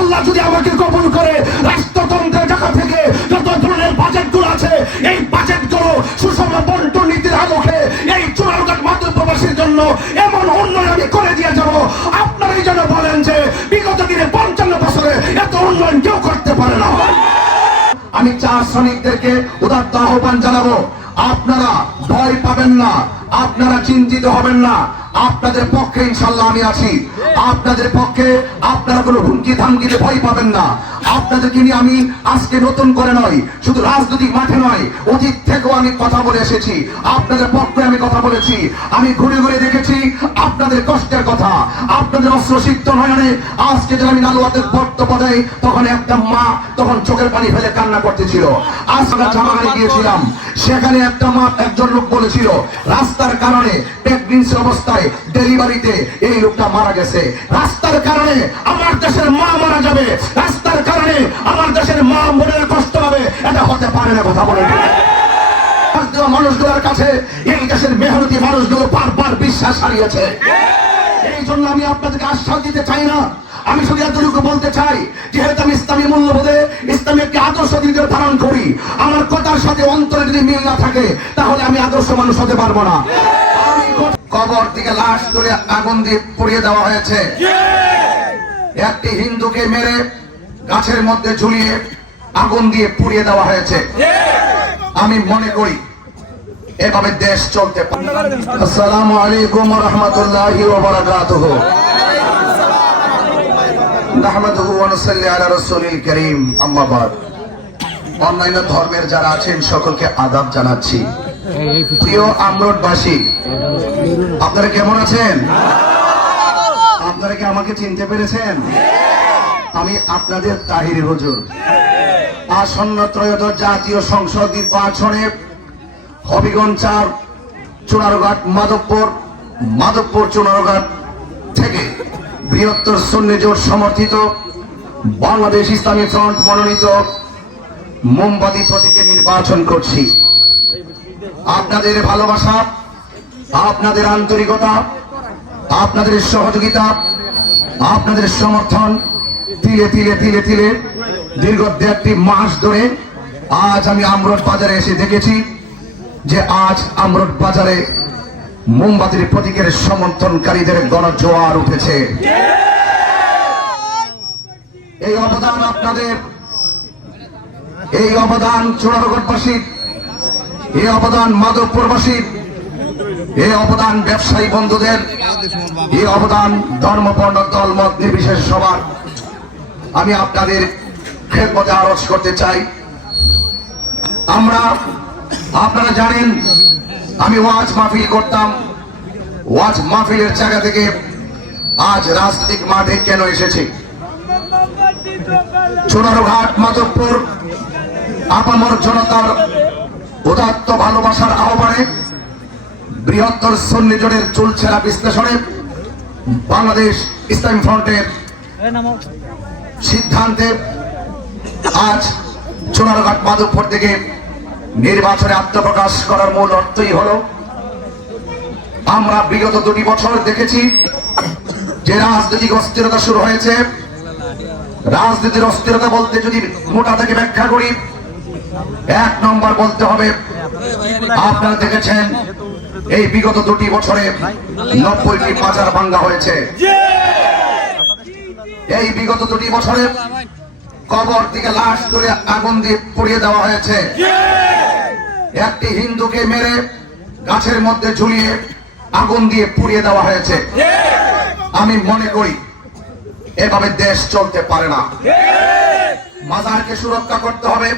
আল্লাহ যদি আমাকে কবুল করে রাষ্ট্রতন্ত্রের টাকা থেকে যত ধরনের বাজেটগুলো আছে এই বাজেটগুলো সুষম বন্টন নীতির আলোকে এই চুনারুঘাট মাদকবাসীর জন্য এমন উন্নয়ন আমি করে দিয়ে যাব, আপনারাই যেন বলেন যে বিগত দিনে 55 বছরে এত উন্নয়ন কেউ করতে পারে না। আমি চা শ্রমিকদেরকে উদাত্ত আহ্বান জানাবো, আপনারা ভয় পাবেন না, আপনারা চিন্তিত হবেন না, আপনাদের পক্ষে ইনশাল্লাহ আমি আছি। আপনাদের পক্ষে আপনারা কোনো হুমকি ধামকিতে ভয় পাবেন না। আপনাদেরকে নিয়ে আমি আজকে নতুন করে নয়, শুধু রাজনৈতিক মাঠে নয়, অতীত থেকেও আমি কথা বলে এসেছি, আপনাদের পক্ষে আমি কথা বলেছি। আমি ঘুরে ঘুরে দেখেছি আপনাদের কষ্টের কথা, আপনাদের অশ্রুসিক্ত নয়নে আজকে যখন আমি নালুয়াতে বক্তব্য দেই তখন একটা মা তখন চোখের পানি ফেলে কান্না করতেছিল। আজ আমরা জামাগানে গিয়েছিলাম, সেখানে একটা মা একজন লোক বলেছিল রাস্তার কারণে প্রেগন্যান্সি অবস্থায় ডেলিভারিতে এই লোকটা মারা গেছে। রাস্তার কারণে আমার দেশের মা মারা যাবে, রাস্তার কারণে আমার দেশের মা বোনেরা কষ্ট পাবে, এটা হতে পারে না। কথা বলে মানুষগুলোর কাছে এই দেশের মেহনতি মানুষগুলো বারবার বিশ্বাস হারিয়েছে। এই জন্য আমি আপনাদেরকে আশ্বাস দিতে চাই না, আমি শুধু এতটুকু বলতে চাই, যেহেতু আমি ইসলামী মূল্যবোধে ইসলামী একটি আদর্শ দিকে ধারণ করি, আমার কথার সাথে অন্তরে যদি মিল না থাকে তাহলে আমি আদর্শ মানুষ হতে পারবো না। কবর থেকে লাশ তুলে আগুন দিয়ে পুড়িয়ে দেওয়া হয়েছে, একটি হিন্দুকে মেরে গাছের মধ্যে ঝুলিয়ে আগুন দিয়ে পুড়িয়ে দেওয়া হয়েছে। আমি মনে করি এভাবে দেশ চলতে পারে। আসসালামু আলাইকুম ওয়া রাহমাতুল্লাহি ওয়া বারাকাতুহু। নাহমাদুহু ওয়া নুসাল্লি আলা রাসূলিল কারীম, আম্মা বাদ। অন্যান্য ধর্মের যারা আছেন সকলকে আদাব জানাচ্ছি। প্রিয় আমরোডবাসী, আপনারা কেমন আছেন? আপনারা কি আমাকে চিনতে পেরেছেন? আমি আপনাদের তাহির হুজুর। আসন্ন ত্রয়োদশ জাতীয় সংসদ নির্বাচনে হবিগঞ্জ ৪, চুনারুঘাট মাধবপুর চুনারুঘাট থেকে বৃহত্তর সুন্নি জোট সমর্থিত বাংলাদেশ ইসলামী ফ্রন্ট মনোনীত মোমবাতি প্রতীকে নির্বাচন করছি। আপনাদের ভালোবাসা, আপনাদের আন্তরিকতা, আপনাদের সহযোগিতা, আপনাদের সমর্থন তিলে তিলে তিলে তিলে দীর্ঘ 1.5 মাস ধরে আজ আমি আমরোড বাজারে এসে দেখেছি যে আজ আমরোড বাজারে মোমবাতির প্রতীকের সমর্থনকারীদের গণজোয়ার উঠেছে। এই অবদান আপনাদের, এই অবদান চুনারুঘাটবাসীর, এই অবদান মাধবপুরবাসীর, এই অবদান ব্যবসায়ী বন্ধুদের, এই অবদান ধর্ম বর্ণ দল মত নির্বিশেষ সবার। আমি আপনাদের খেদমতে আরজ করতে চাই। আপনারা জানেন আমি ওয়াজ মাহফিল করতাম, ওয়াজ মাহফিলের জায়গা থেকে আজ রাজনৈতিক মাঠে কেন এসেছি? চুনারুঘাট মাধবপুর আপামর জনতার উদাত্ত ভালোবাসার আহ্বানে বৃহত্তর সুন্নি জোটের চুলছেরা বিশ্লেষণে বাংলাদেশ ইসলামী ফ্রন্টের সিদ্ধান্তে আজ চুনারুঘাট মাধবপুর থেকে নির্বাচনে আত্মপ্রকাশ করার মূল অর্থই হলো, আমরা বিগত 2 বছর দেখেছি যে রাজনৈতিক অস্থিরতা শুরু হয়েছে। রাজনীতির অস্থিরতা বলতে যদি মোটা থেকে ব্যাখ্যা করি, 1 নম্বর বলতে হবে, আপনারা দেখেছেন এই বিগত 2 বছরে 90টি বাজার ভাঙ্গা হয়েছে। এই বিগত 2 বছরে কবর থেকে লাশ তুলে আগুন দিয়ে পুড়িয়ে দেওয়া হয়েছে, একটি হিন্দুকে মেরে গাছের মধ্যে ঝুলিয়ে আগুন দিয়ে পুড়িয়ে দেওয়া হয়েছে। আমি মনে করি এভাবে দেশ চলতে পারে না। মাজারকে সুরক্ষা করতে হবে,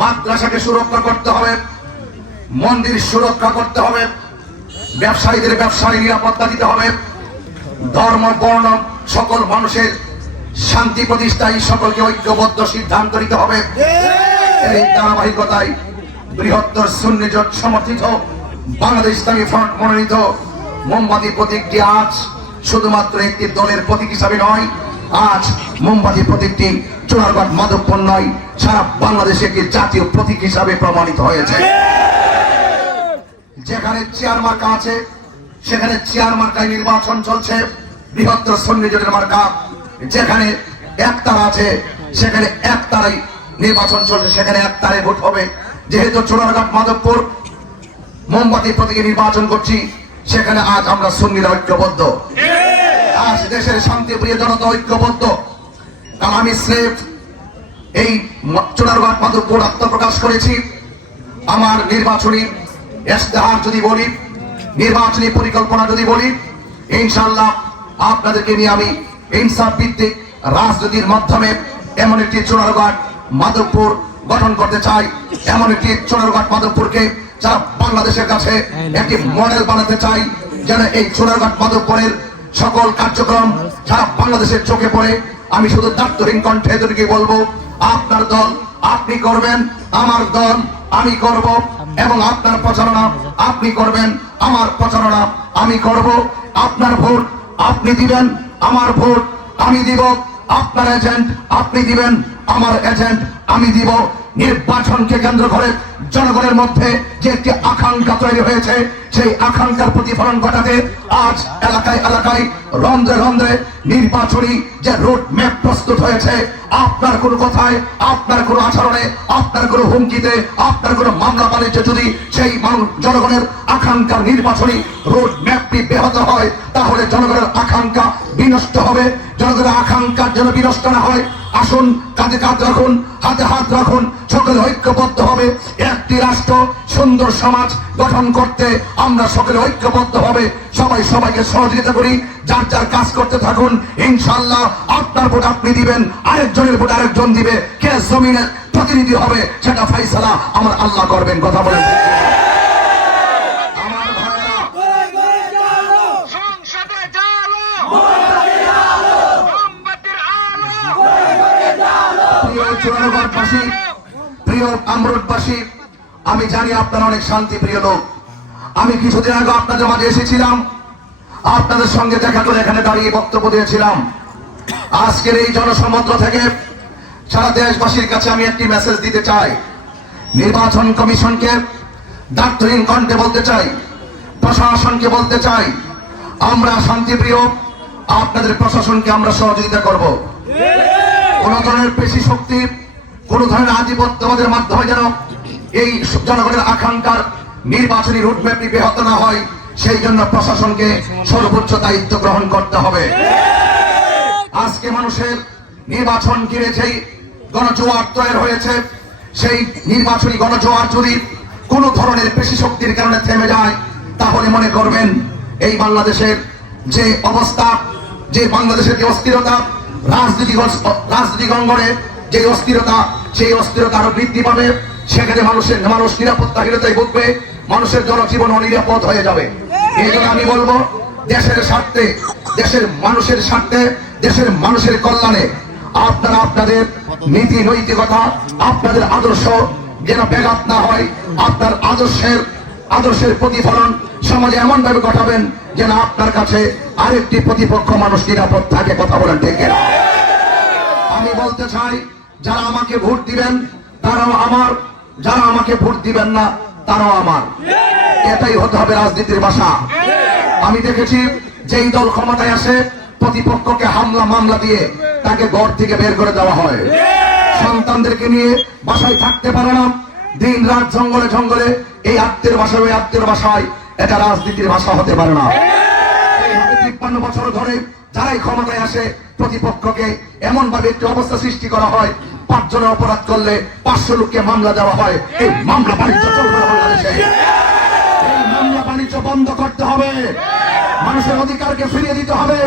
মাদ্রাসাকে সুরক্ষা করতে হবে, মন্দির সুরক্ষা করতে হবে, ব্যবসায়ীদের ব্যবসায় নিরাপত্তা দিতে হবে, ধর্ম বর্ণ সকল মানুষের শান্তি প্রতিষ্ঠায় সকলকে ঐক্যবদ্ধ সিদ্ধান্ত নিতে হবে। এই ধারাবাহিকতায় বৃহত্তর সুন্নি জোট সমর্থিত বাংলাদেশ ইসলামী ফ্রন্ট মনোনীত মোমবাতি প্রতীকটি আজ শুধুমাত্র একটি দলের প্রতীক হিসাবে নয়, আজ মোমবাতি প্রতীকটি চুনারুঘাট মাধবপুর নয়, সারা বাংলাদেশে একটি জাতীয় প্রতীক হিসাবে প্রমাণিত হয়েছে। যেখানে চেয়ার মার্কা আছে সেখানে চেয়ার মার্কায় নির্বাচন চলছে, বৃহত্তর সুন্নি জোটের মার্কা। যেখানে একতারা আছে, সেখানে একতারাই নির্বাচন চলছে, সেখানে একতারে ভোট হবে। যেহেতু চোরারঘাট মাধবপুর মোমবাতি প্রতীকে নির্বাচন করছি, সেখানে আজ আমরা সুন্নিরা ঐক্যবদ্ধ, আজ দেশের শান্তিপ্রিয় জনতা ঐক্যবদ্ধ। কারণ আমি স্রেফ এই চোরারঘাট মাধবপুর আত্মপ্রকাশ করেছি। আমার নির্বাচনী ইশতেহার যদি বলি, নির্বাচনী পরিকল্পনা যদি বলি, ইনশাআল্লাহ আপনাদেরকে নিয়ে আমি ইনসাফ ভিত্তিক রাজনীতির মাধ্যমে এমন একটি চোরারঘাট মাধবপুর গঠন করতে চাই, এমন একটি চোরারঘাট মাধবপুরকে যারা বাংলাদেশের কাছে একটি মডেল বানাতে চাই, যেন এই চোরারঘাট মাধবপুরের সকল কার্যক্রম সারা বাংলাদেশের চোখে পড়ে। আমি শুধু দায়িত্বহীন কণ্ঠে এদেরকে বলবো, আপনার দল আপনি করবেন, আমার দল আমি করব, এবং আপনার প্রচারণা আপনি করবেন, আমার প্রচারণা আমি করব। আপনার ভোট আপনি দিবেন, আমার ভোট আমি দিব। আপনার এজেন্ট আপনি দিবেন, আমার এজেন্ট আমি দিব। নির্বাচনকে কেন্দ্র করে জনগণের মধ্যে যে একটি আকাঙ্ক্ষা তৈরি হয়েছে, সেই আকাঙ্ক্ষার প্রতিফলন ঘটাতে আজ এলাকায় এলাকায় রন্ধ্রে রন্ধ্রে নির্বাচনী যে রোড ম্যাপ প্রস্তুত হয়েছে। আপনার কোনো কথায়, আপনার কোনো আচরণে, আপনার কোনো হুমকিতে, আপনার কোনো মামলা বাণিজ্য যদি সেই জনগণের আকাঙ্ক্ষার নির্বাচনী রোড ম্যাপটি ব্যাহত হয়, তাহলে জনগণের আকাঙ্ক্ষা বিনষ্ট হবে। জনগণের আকাঙ্ক্ষার যেন বিনষ্ট না হয়, আসুন কাঁধে কাঁধ রাখুন, হাতে হাত রাখুন, সকলে ঐক্যবদ্ধ হবে। একটি রাষ্ট্র, সুন্দর সমাজ গঠন করতে আমরা সকলে ঐক্যবদ্ধ হবে। সবাই সবাইকে সহযোগিতা করি, যার যার কাজ করতে থাকুন। ইনশাআল্লাহ আপনার ভোট আপনি দিবেন, আরেকজনের ভোট আরেকজন দিবে। কে জমিনের প্রতিনিধি হবে সেটা ফয়সালা আমার আল্লাহ করবেন। কথা বলেন। চোরারঘাটবাসী, প্রিয় আমরুটবাসী, আমি জানি আপনারা অনেক শান্তি প্রিয় লোক। আমি কিছুদিন আগে আপনাদের মাঝে এসেছিলাম, আপনাদের সঙ্গে দেখা করে এখানে দাঁড়িয়ে বক্তব্য দিয়েছিলাম। আজকের এই জনসমুদ্র থেকে সারা দেশবাসীর কাছে আমি একটি মেসেজ দিতে চাই। নির্বাচন কমিশনকে দায়িত্বহীন কণ্ঠে বলতে চাই, প্রশাসনকে বলতে চাই, আমরা শান্তিপ্রিয়, আপনাদের প্রশাসনকে আমরা সহযোগিতা করব। কোন ধরনের পেশি শক্তি, কোন ধরনের আধিপত্যবাদের মাধ্যমে যেন এই জনগণের আকাঙ্ক্ষার নির্বাচনী রুটম্যাপটি ব্যাহত না হয়, সেই জন্য প্রশাসনকে সর্বোচ্চ দায়িত্ব গ্রহণ করতে হবে। আজকে মানুষের নির্বাচন ঘিরে যেই গণজোয়ার তৈরি হয়েছে, সেই নির্বাচনী গণজোয়ার যদি কোন ধরনের পেশি শক্তির কারণে থেমে যায়, তাহলে মনে করবেন এই বাংলাদেশের যে অবস্থা, যে বাংলাদেশের যে অস্থিরতা, রাজনৈতিক অঙ্গনে যে অস্থিরতা, সেই অস্থিরতা আরো বৃদ্ধি পাবে। সেখানে মানুষ নিরাপত্তাহীনতায় ভুগবে, মানুষের জনজীবন অনিরাপদ হয়ে যাবে। এই জন্য আমি বলবো, দেশের স্বার্থে, দেশের মানুষের স্বার্থে, দেশের মানুষের কল্যাণে আপনারা আপনাদের নীতি নৈতিকতা, আপনাদের আদর্শ যেন ব্যাঘাত না হয়। আপনার আদর্শের প্রতিফলন সমাজে এমন ভাবে ঘটাবেন যেন আপনার কাছে আরেকটি প্রতিপক্ষ মানুষ নিরাপদ থাকে। কথা বলেন ঠিক কিনা? আমি বলতে চাই, যারা আমাকে ভোট দিবেন তারাও আমার, যারা আমাকে ভোট দিবেন না তারাও আমার। এটাই হতে হবে রাজনীতির ভাষা। আমি দেখেছি যেই দল ক্ষমতায় আসে, প্রতিপক্ষকে হামলা মামলা দিয়ে তাকে ঘর থেকে বের করে দেওয়া হয়। সন্তানদেরকে নিয়ে বাসায় থাকতে পারে না, দিন রাত জঙ্গলে জঙ্গলে, এই আত্মীয় ভাষায় ওই আত্মীয় ভাষায়। এটা রাজনীতির ভাষা হতে পারে না। 53 বছর ধরে যারাই ক্ষমতায় আসে, প্রতিপক্ষকে এমন ভাবে একটি অবস্থা সৃষ্টি করা হয়, 5 জনের অপরাধ করলে 500 লোককে মামলা দেওয়া হয়। এই মামলা বাণিজ্য চলবে না বাংলাদেশে। এই মামলা বাণিজ্য বন্ধ করতে হবে, মানুষের অধিকারকে ফিরিয়ে দিতে হবে,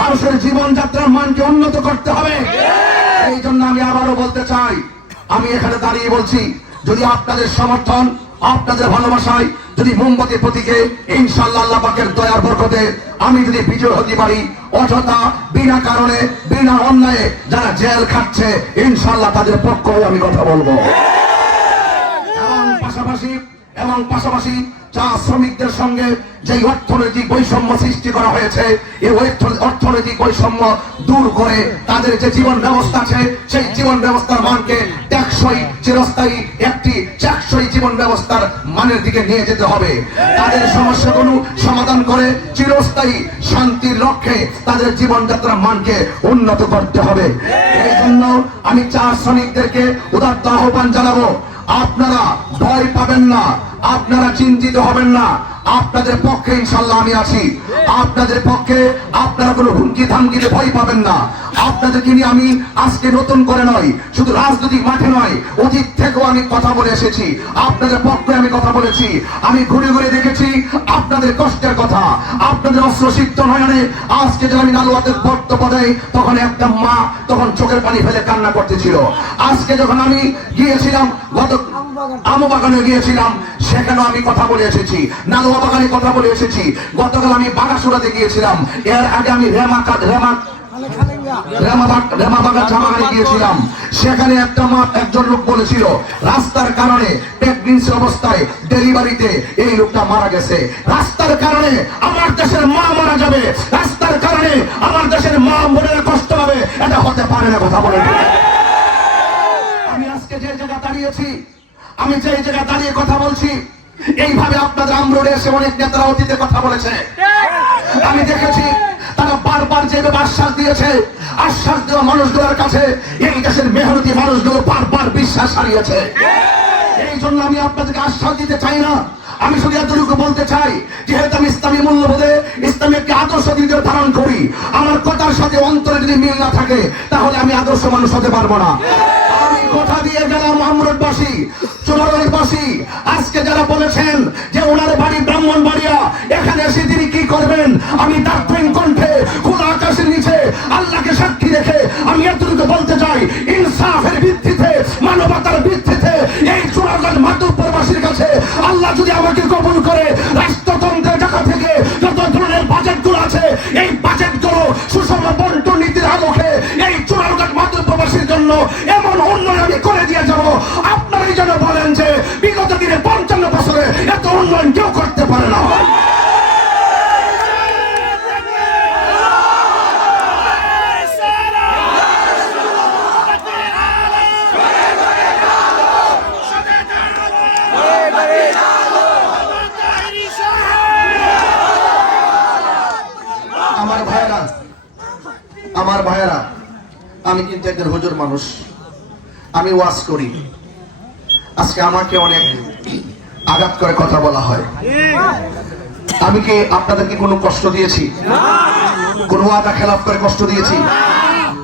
মানুষের জীবনযাত্রার মানকে উন্নত করতে হবে। এই জন্য আমি আবারও বলতে চাই, আমি এখানে দাঁড়িয়ে বলছি, যদি আপনাদের সমর্থন, আপনাদের ভালোবাসায় যদি মোমবাতি প্রতীকে ইনশাআল্লাহ আল্লাহ পাকের দয়ার বরকতে আমি যদি বিজয় হতে পারি, অযথা বিনা কারণে বিনা অন্যায়ে যারা জেল খাচ্ছে, ইনশাআল্লাহ তাদের পক্ষে আমি কথা বলবো। এবং পাশাপাশি চা শ্রমিকদের সঙ্গে যে অর্থনৈতিক বৈষম্য সৃষ্টি করা হয়েছে, এই অর্থনৈতিক বৈষম্য দূর করে তাদের যে জীবন ব্যবস্থা আছে, সেই জীবন ব্যবস্থার মানকে টেকসই চিরস্থায়ী একটি টেকসই জীবন ব্যবস্থার মানের দিকে নিয়ে যেতে হবে। তাদের সমস্যাগুলো সমাধান করে চিরস্থায়ী শান্তির লক্ষ্যে তাদের জীবনযাত্রার মানকে উন্নত করতে হবে। এই জন্য আমি চা শ্রমিকদেরকে উদাত্ত আহ্বান জানাবো, আপনারা ভয় পাবেন না, আপনারা চিন্তিত হবেন না। আপনাদের পক্ষে ইনশাল্লাহ আমি আছি। আপনাদের পক্ষে আপনারা কোনো হুমকি ধামকিতে ভয় পাবেন না। আপনাদেরকে নিয়ে আমি আজকে নতুন করে নয়, শুধু রাজনৈতিক মাঠে নয়, অতীত থেকেও আমি কথা বলে এসেছি। আপনাদের পক্ষে আমি কথা বলেছি। আমি ঘুরে ঘুরে দেখেছি আপনাদের কষ্টের কথা, আপনাদের অশ্রুসিক্ত নয়নে আজকে যখন আমি নালুয়াতের বক্তব্য দেয় তখন একটা মা তখন চোখের পানি ফেলে কান্না করতেছিল। আজকে যখন আমি গিয়েছিলাম গত আমু বাগানে গিয়েছিলাম, সেখানেও আমি কথা বলে এসেছি, নালুয়া বাগানে কথা বলে এসেছি। গতকাল আমি বাগাসুরাতে গিয়েছিলাম, এর আগে আমি গিয়েছিলাম। সেখানে একটা মা একজন লোক বলেছিল রাস্তার কারণে প্রেগন্যান্সি অবস্থায় ডেলিভারিতে এই লোকটা মারা গেছে। রাস্তার কারণে আমার দেশের মা মারা যাবে, রাস্তার কারণে আমার দেশের মা বোনেরা কষ্ট পাবে, এটা হতে পারে না। কথা বলে আমি আজকে যে জায়গা দাঁড়িয়েছি, আমি যে জায়গায় দাঁড়িয়ে কথা বলছি, এইভাবে আপনাদের আমরোডে এসে অনেক নেতারা অতীতে কথা বলেছে। আমি দেখেছি তারা বারবার যেভাবে আশ্বাস দিয়েছে, আশ্বাস দেওয়া মানুষগুলোর কাছে এই দেশের মেহনতি মানুষগুলো বারবার বিশ্বাস হারিয়েছে। এই জন্য আমি আপনাদেরকে আশ্বাস দিতে চাই না, আমি শুধু এতটুকু বলতে চাই, যেহেতু আমি ইসলামী মূল্যবোধে ইসলামী একটি আদর্শ দিকে ধারণ করি, আমার কথার সাথে অন্তরে যদি মিল না থাকে তাহলে আমি আদর্শ মানুষ হতে পারবো না। আমি কথা দিয়ে গেলাম আমরোডবাসী, চুনারোডবাসী, আজকে যারা বলেছেন যে ওনার বাড়ি ব্রাহ্মণবাড়িয়া, এখানে এসে তিনি কি করবেন, আমি দার্থহীন কণ্ঠে খোলা আকাশের নিচে আল্লাহকে সাক্ষী রেখে আমি এতটুকু বলতে চাই, ইনসাফের ভিত্তিতে, মানবতার ভিত্তিতে এই চুনারগঞ্জ মাধবপুরবাসীর কাছে আল্লাহ যদি আমাকে কবুল করে, রাষ্ট্রতন্ত্রের টাকা থেকে যত ধরনের বাজেটগুলো আছে এই বাজেটগুলো সুষম বন্টন নীতির আলোকে এই চুনারগঞ্জ মাধবপুরবাসীর জন্য এমন উন্নয়ন আমি করে দিয়ে যাব, আপনারাই যেন বলেন যে বিগত দিনে 55 বছরে এত উন্নয়ন কেউ করতে পারে না। আমার ভাইয়েরা, আমি কিন্তু একজন হুজুর মানুষ, আমি ওয়াজ করি। আজকে আমাকে অনেক আঘাত করে কথা বলা হয়। আমি কি আপনাদেরকে কোনো কষ্ট দিয়েছি? কোন ওয়াদা খেলাফ করে কষ্ট দিয়েছি?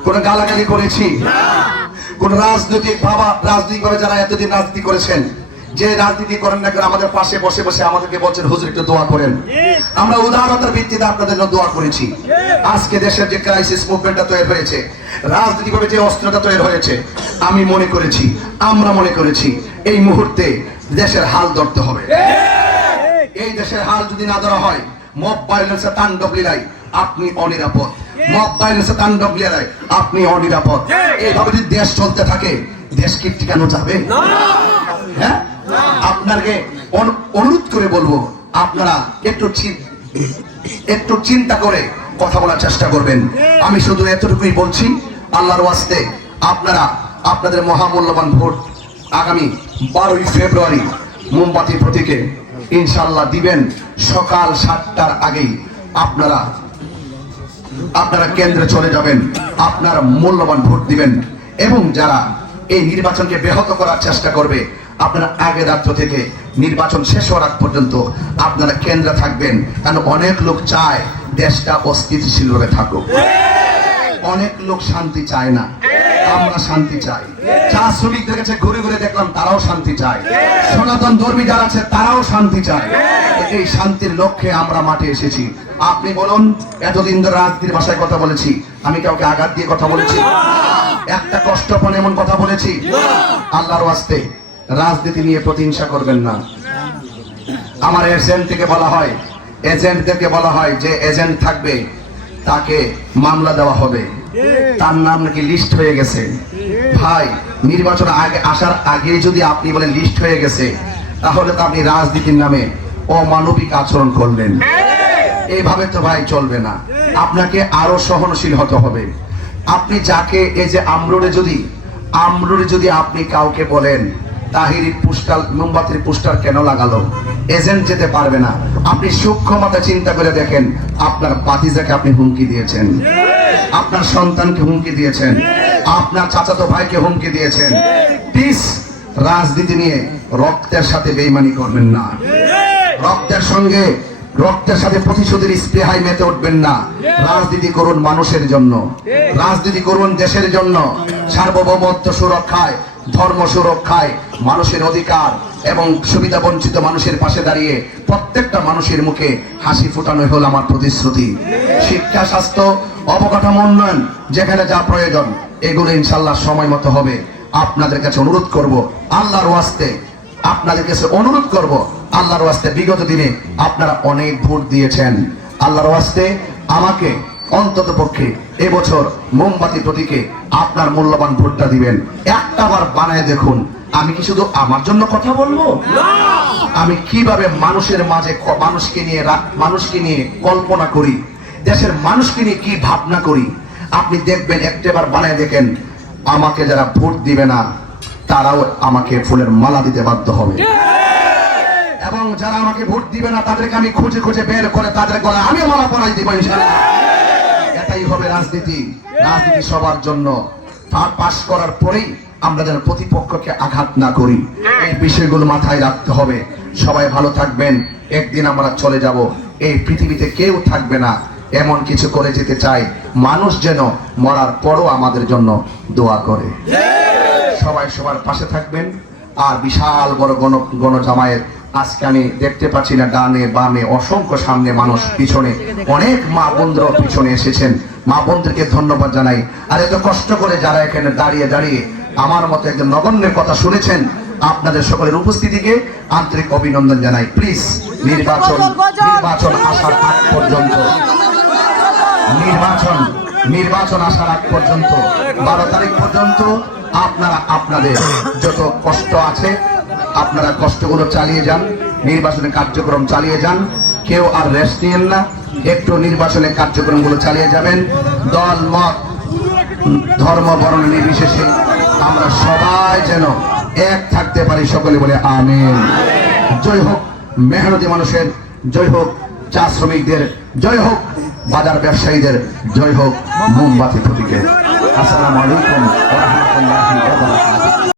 কোন গালাগালি করেছি? কোন রাজনৈতিকভাবে যারা এতদিন রাজনীতি করেছেন, যে রাজনীতি করেন না করে আমাদের পাশে বসে বসে আমাদেরকে বলছেন হুজুর একটু দোয়া করেন, আমরা উদারতার ভিত্তিতে আপনাদের জন্য দোয়া করেছি। আজকে দেশের যে ক্রাইসিস মুভমেন্টটা তৈরি হয়েছে, রাজনীতিভাবে যে অস্ত্রটা তৈরি হয়েছে, আমি মনে করেছি, আমরা মনে করেছি এই মুহূর্তে দেশের হাল ধরতে হবে। এই দেশের হাল যদি না ধরা হয়, মব ভায়োলেন্সে তাণ্ডব লীলায় আপনি অনিরাপদ, মব ভায়োলেন্সে তাণ্ডব লীলায় আপনি অনিরাপদ। এইভাবে যদি দেশ চলতে থাকে, দেশ কি টিকানো যাবে? হ্যাঁ, আপনাকে অনুরোধ করে বলবো, আপনারা একটু চিন্তা করে কথা বলার চেষ্টা করবেন। আমি শুধু এতটুকুই বলছি, আল্লাহর ওয়াস্তে আপনারা আপনাদের মহামূল্যবান ভোট আগামী 12ই ফেব্রুয়ারি মোমবাতি প্রতীকে ইনশাআল্লাহ দিবেন। সকাল 7টার আগেই আপনারা কেন্দ্রে চলে যাবেন, আপনার মূল্যবান ভোট দিবেন। এবং যারা এই নির্বাচনকে ব্যাহত করার চেষ্টা করবে, আপনারা আগের রাত্র থেকে নির্বাচন শেষ হওয়ার আগ পর্যন্ত আপনারা কেন্দ্রে থাকবেন। কারণ অনেক লোক চায় দেশটা অস্থিতিশীল ভাবে থাকুক, অনেক লোক শান্তি চায় না, আমরা শান্তি চাই। চা শ্রমিকদের কাছে ঘুরে ঘুরে দেখলাম তারাও শান্তি চায়, সনাতন ধর্মী যারা আছে তারাও শান্তি চায়। এই শান্তির লক্ষ্যে আমরা মাঠে এসেছি। আপনি বলুন, এতদিন ধরে রাজনীতির ভাষায় কথা বলেছি, আমি কাউকে আঘাত দিয়ে কথা বলেছি? একটা কষ্টপন এমন কথা বলেছি? আল্লাহর ওয়াস্তে রাজনীতি নিয়ে প্রতিহিংসা করবেন না। আমার এজেন্টকে বলা হয়, এজেন্টদেরকে বলা হয় যে এজেন্ট থাকবে তাকে মামলা দেওয়া হবে, তার নাম নাকি লিস্ট হয়ে গেছে। ভাই, নির্বাচন আগে আসার আগে যদি আপনি বলেন লিস্ট হয়ে গেছে, তাহলে তো আপনি রাজনীতির নামে অমানবিক আচরণ করলেন। এইভাবে তো ভাই চলবে না, আপনাকে আরো সহনশীল হতে হবে। আপনি যাকে, এই যে আমরোডে যদি আমরুর যদি আপনি কাউকে বলেন তাহিরি পোস্টার মোমবাতির পোস্টার কেন লাগালো, এজেন্ট যেতে পারবে না। আপনি সূক্ষ্মতা চিন্তা করে দেখেন, আপনার ভাতিজাকে আপনি হুমকি দিয়েছেন, আপনার সন্তানকে হুমকি দিয়েছেন, আপনার চাচাতো ভাইকে হুমকি দিয়েছেন। প্লিজ রাজনীতি নিয়ে রক্তের সাথে বেইমানি করবেন না, রক্তের সাথে প্রতিশোধের স্পৃহায় মেতে উঠবেন না। রাজনীতি করুন মানুষের জন্য, রাজনীতি করুন দেশের জন্য, সার্বভৌমত্ব সুরক্ষায়, ধর্ম সুরক্ষায়, মানুষের অধিকার এবং সুবিধা বঞ্চিত মানুষের পাশে দাঁড়িয়ে প্রত্যেকটা মানুষের মুখে হাসি ফোটানোই হল আমার প্রতিশ্রুতি। শিক্ষা, স্বাস্থ্য, অবকাঠামো উন্নয়ন, যেখানে যা প্রয়োজন এগুলো ইনশাল্লাহ সময় মতো হবে। আপনাদের কাছে অনুরোধ করব, আল্লাহর ওয়াস্তে আপনাদের কাছে অনুরোধ করব, আল্লাহর ওয়াস্তে বিগত দিনে আপনারা অনেক ভোট দিয়েছেন, আল্লাহর ওয়াস্তে আমাকে অন্তত পক্ষে এবছর মোমবাতি প্রতীকে আপনার মূল্যবান ভোটটা দিবেন। একটা বার বানায় দেখুন, আমি কি শুধু আমার জন্য কথা বলবো? আমি কিভাবে মানুষের মাঝে মানুষকে নিয়ে কল্পনা করি, দেশের মানুষকে নিয়ে কি ভাবনা করি, আপনি দেখবেন। একটাবার বানায় দেখেন, আমাকে যারা ভোট দিবে না তারাও আমাকে ফুলের মালা দিতে বাধ্য হবে, এবং যারা আমাকে ভোট দিবে না তাদেরকে আমি খুঁজে খুঁজে বের করে তাদের গলায় আমি মালা পরাই দিব ইনশাআল্লাহ। এটাই হবে রাজনীতি। রাজনীতি সবার জন্য। পাস করার পরেই আমরা যেন প্রতিপক্ষকে আঘাত না করি, এই বিষয়গুলো মাথায় রাখতে হবে। সবাই ভালো থাকবেন। একদিন আমরা চলে যাব, এই পৃথিবীতে কেউ থাকবে না। এমন কিছু করে যেতে চাই মানুষ যেন মরার পরও আমাদের জন্য দোয়া করে। সবাই সবার পাশে থাকবেন। আর বিশাল বড় গণজামায়েত আজকে আমি দেখতে পাচ্ছি না, ডানে বামে অসংখ্য, সামনে মানুষ, পিছনে অনেক মা বোনরাও পিছনে এসেছেন। মা বোনদেরকে ধন্যবাদ জানাই। আর এত কষ্ট করে যারা এখানে দাঁড়িয়ে দাঁড়িয়ে আমার মতো একজন নগণ্যের কথা শুনেছেন, আপনাদের সকলের উপস্থিতিকে আন্তরিক অভিনন্দন জানাই। প্লিজ নির্বাচন আসার আগ পর্যন্ত, নির্বাচন আসার আগ পর্যন্ত 12 তারিখ পর্যন্ত আপনারা আপনাদের যত কষ্ট আছে আপনারা কষ্টগুলো চালিয়ে যান, নির্বাচনের কার্যক্রম চালিয়ে যান। কেউ আর রেস্ট নিয়েন না, একটু নির্বাচনের কার্যক্রমগুলো চালিয়ে যাবেন। দল মত ধর্ম বর্ণ নির্বিশেষে আমরা সবাই যেন এক থাকতে পারি, সকলে বলে আমিন। জয় হোক মেহনতি মানুষের, জয় হোক চা শ্রমিকদের, জয় হোক বাজার ব্যবসায়ীদের, জয় হোক মোমবাতি প্রতীকের। আসসালামু আলাইকুম ওয়া রাহমাতুল্লাহি ওয়া বারাকাতুহু।